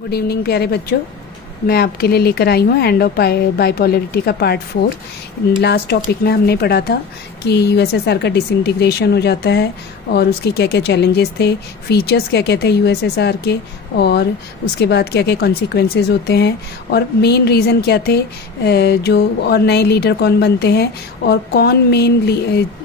Good evening प्यारे बच्चों, मैं आपके लिए लेकर आई हूँ एंड ऑफ बाइपोलरिटी का पार्ट 4। लास्ट टॉपिक में हमने पढ़ा था कि यूएसएसआर का डिसइंटीग्रेशन हो जाता है और उसके क्या क्या चैलेंजेस थे, फीचर्स क्या क्या थे यूएसएसआर के, और उसके बाद क्या क्या कॉन्सिक्वेंसेस होते हैं और मेन रीज़न क्या थे, जो और नए लीडर कौन बनते हैं और कौन मेन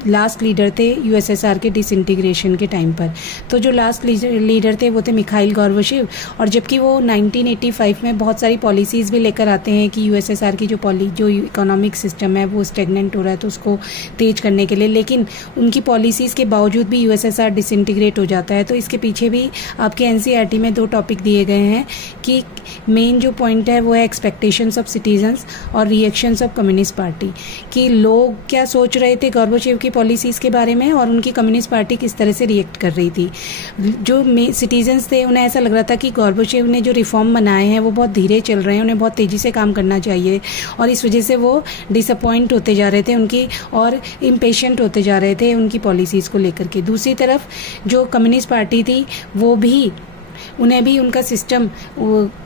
लास्ट लीडर थे यूएसएसआर के डिसइंटीग्रेशन के टाइम पर। तो जो लास्ट लीडर थे वो थे मिखाइल गोर्बाचेव, और जबकि वो 1985 में बहुत सारी पॉलिसीज़ भी लेकर आते हैं कि यूएसएसआर की जो इकोनॉमिक सिस्टम है वो स्टेगनेंट हो रहा है तो उसको तेज करने के लिए, लेकिन उनकी पॉलिसीज़ के बावजूद भी यूएसएसआर डिसइंटीग्रेट हो जाता है। तो इसके पीछे भी आपके एनसीईआरटी में 2 टॉपिक दिए गए हैं कि मेन जो पॉइंट है वो है एक्सपेक्टेशंस ऑफ सिटीजन्स और रिएक्शंस ऑफ कम्युनिस्ट पार्टी, कि लोग क्या सोच रहे थे गोर्बाचेव की पॉलिसीज़ के बारे में और उनकी कम्युनिस्ट पार्टी किस तरह से रिएक्ट कर रही थी। जो सिटीजन्स थे उन्हें ऐसा लग रहा था कि गोर्बाचेव ने जो रिफॉर्म बनाए हैं वो बहुत धीरे चल रहे हैं, उन्हें बहुत तेज़ी से काम करना चाहिए, और इस वजह से वो डिसअपॉइंट होते जा रहे थे उनकी और इम्पेशेंट होते जा रहे थे उनकी पॉलिसीज़ को लेकर के। दूसरी तरफ जो कम्युनिस्ट पार्टी थी वो भी, उन्हें भी उनका सिस्टम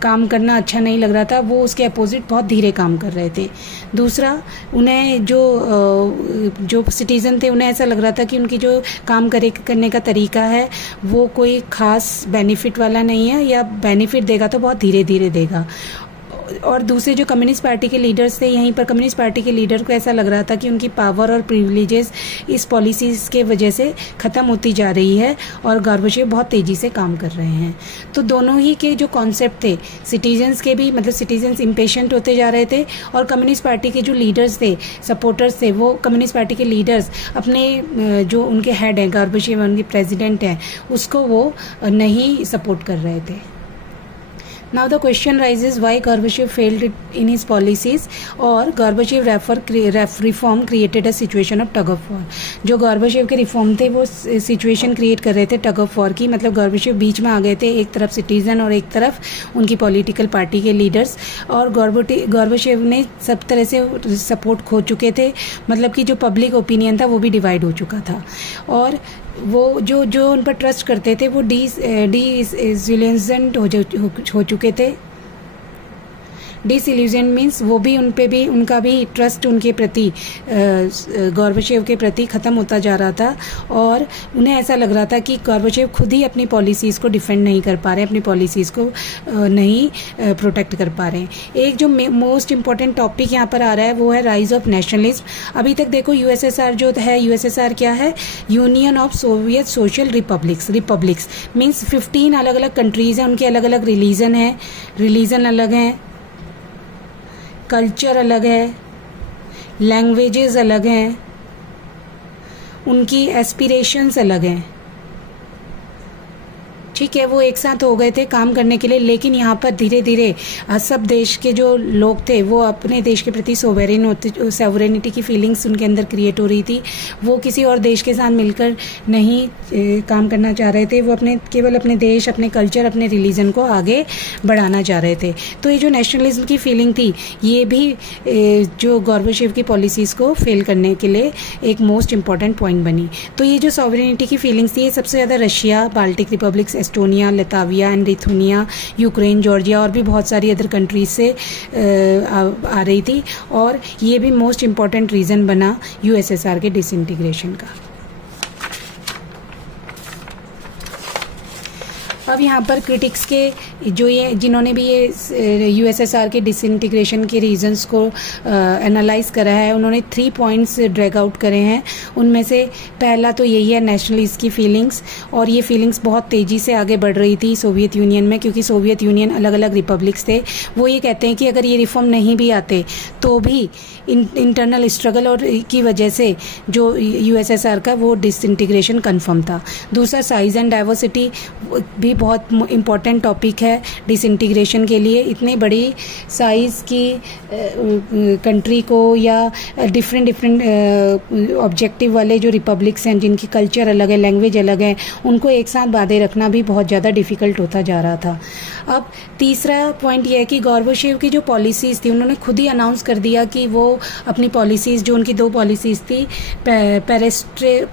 काम करना अच्छा नहीं लग रहा था, वो उसके अपोजिट बहुत धीरे काम कर रहे थे। दूसरा, उन्हें जो सिटीज़न थे उन्हें ऐसा लग रहा था कि उनकी जो काम करने का तरीका है वो कोई ख़ास बेनिफिट वाला नहीं है, या बेनिफिट देगा तो बहुत धीरे धीरे देगा। और दूसरे जो कम्युनिस्ट पार्टी के लीडर्स थे, यहीं पर कम्युनिस्ट पार्टी के लीडर को ऐसा लग रहा था कि उनकी पावर और प्रिविलेजेस इस पॉलिसीज़ के वजह से ख़त्म होती जा रही है और गोर्बाचेव बहुत तेज़ी से काम कर रहे हैं। तो दोनों ही के जो कॉन्सेप्ट थे, सिटीजन्स के भी, मतलब सिटीजन्स इम्पेशेंट होते जा रहे थे, और कम्युनिस्ट पार्टी के जो लीडर्स थे, सपोर्टर्स थे, वो कम्युनिस्ट पार्टी के लीडर्स अपने जो उनके हेड हैं, गोर्बाचेव उनके प्रेसिडेंट हैं, उसको वो नहीं सपोर्ट कर रहे थे। Now the question rises why Gorbachev failed in his policies, और Gorbachev reform created a situation of tug of war। जो गोर्बाचेव के रिफॉर्म थे वो सिचुएशन क्रिएट कर रहे थे टग ऑफ वॉर की, मतलब गोर्बाचेव बीच में आ गए थे, एक तरफ सिटीज़न और एक तरफ उनकी पॉलिटिकल पार्टी के लीडर्स, और गोर्बाचेव ने सब तरह से सपोर्ट खो चुके थे, मतलब कि जो पब्लिक ओपिनियन था वो भी डिवाइड हो चुका था, और वो जो उन पर ट्रस्ट करते थे वो डिसइल्यूजन्ड हो चुके थे। डिसइल्यूजन मीन्स वो भी उन पे भी, उनका भी ट्रस्ट उनके प्रति, गोर्बाचेव के प्रति ख़त्म होता जा रहा था, और उन्हें ऐसा लग रहा था कि गोर्बाचेव खुद ही अपनी पॉलिसीज़ को डिफेंड नहीं कर पा रहे, अपनी पॉलिसीज़ को नहीं प्रोटेक्ट कर पा रहे हैं। एक जो मोस्ट इम्पॉर्टेंट टॉपिक यहाँ पर आ रहा है वो है राइज ऑफ नेशनलिज्म। अभी तक देखो यूएसएसआर जो है, यूएसएसआर क्या है, union of Soviet social republics means 15 अलग अलग कंट्रीज़ हैं, उनके अलग अलग रिलीजन अलग हैं, कल्चर अलग है, लैंग्वेजेस अलग हैं, उनकी एस्पिरेशंस अलग हैं, ठीक है, वो एक साथ हो गए थे काम करने के लिए। लेकिन यहाँ पर धीरे धीरे सब देश के जो लोग थे वो अपने देश के प्रति सोवरेनिटी की फीलिंग्स उनके अंदर क्रिएट हो रही थी, वो किसी और देश के साथ मिलकर नहीं काम करना चाह रहे थे, वो केवल अपने देश, अपने कल्चर, अपने रिलीजन को आगे बढ़ाना चाह रहे थे। तो ये जो नेशनलिज्म की फीलिंग थी ये भी जो गोर्बाचेव की पॉलिसीज़ को फेल करने के लिए एक मोस्ट इम्पॉर्टेंट पॉइंट बनी। तो ये जो सोवरेनिटी की फीलिंग्स थी ये सबसे ज़्यादा Russia, Baltic republics, Estonia, Lithuania and Lithuania, Ukraine, Georgia और भी बहुत सारी अदर कंट्रीज से आ रही थी, और ये भी मोस्ट इम्पॉर्टेंट रीज़न बना यूएसएसआर के डिसइंटीग्रेशन का। अब यहाँ पर क्रिटिक्स के जिन्होंने भी ये यूएसएसआर के डिसइंटीग्रेशन के रीजंस को एनालाइज करा है, उन्होंने 3 पॉइंट्स ड्रैग आउट करे हैं। उनमें से पहला तो यही है नेशनलिज्म की फीलिंग्स, और ये फीलिंग्स बहुत तेज़ी से आगे बढ़ रही थी सोवियत यूनियन में, क्योंकि सोवियत यूनियन अलग अलग रिपब्लिक्स थे। वो ये कहते हैं कि अगर ये रिफॉर्म नहीं भी आते तो भी इंटरनल स्ट्रगल और की वजह से जो यूएसएसआर का वो डिसइंटीग्रेशन कन्फर्म था। दूसरा, साइज एंड डाइवर्सिटी भी बहुत इम्पॉर्टेंट टॉपिक है डिसइंटीग्रेशन के लिए। इतनी बड़ी साइज़ की कंट्री को या डिफरेंट ऑब्जेक्टिव वाले जो रिपब्लिक्स हैं जिनकी कल्चर अलग है, लैंग्वेज अलग है, उनको एक साथ बांधे रखना भी बहुत ज़्यादा डिफ़िकल्ट होता जा रहा था। अब तीसरा पॉइंट यह है कि गोर्बाचेव की जो पॉलिसीज़ थी उन्होंने खुद ही अनाउंस कर दिया कि वो अपनी पॉलिसीज़, जो उनकी 2 पॉलिसीज़ थी,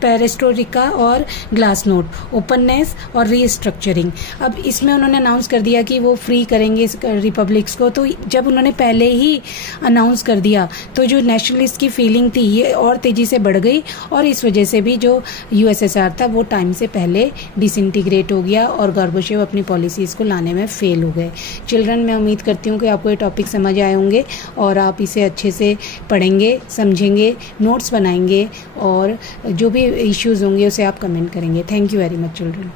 पेरेस्ट्रोइका और ग्लासनोस्ट, ओपननेस और रीस्ट्रक्चरिंग, अब इसमें उन्होंने अनाउंस कर दिया कि वो फ्री करेंगे रिपब्लिक्स को। तो जब उन्होंने पहले ही अनाउंस कर दिया तो जो नेशनलिस्ट की फीलिंग थी ये और तेज़ी से बढ़ गई, और इस वजह से भी जो यूएसएसआर था वो टाइम से पहले डिसइंटीग्रेट हो गया और गोर्बाचेव अपनी पॉलिसीज़ को लाने में फेल हो गए। चिल्ड्रन, मैं उम्मीद करती हूँ कि आपको ये टॉपिक समझ आए होंगे और आप इसे अच्छे से पढ़ेंगे, समझेंगे, नोट्स बनाएंगे और जो भी इश्यूज़ होंगे उसे आप कमेंट करेंगे। Thank you very much children.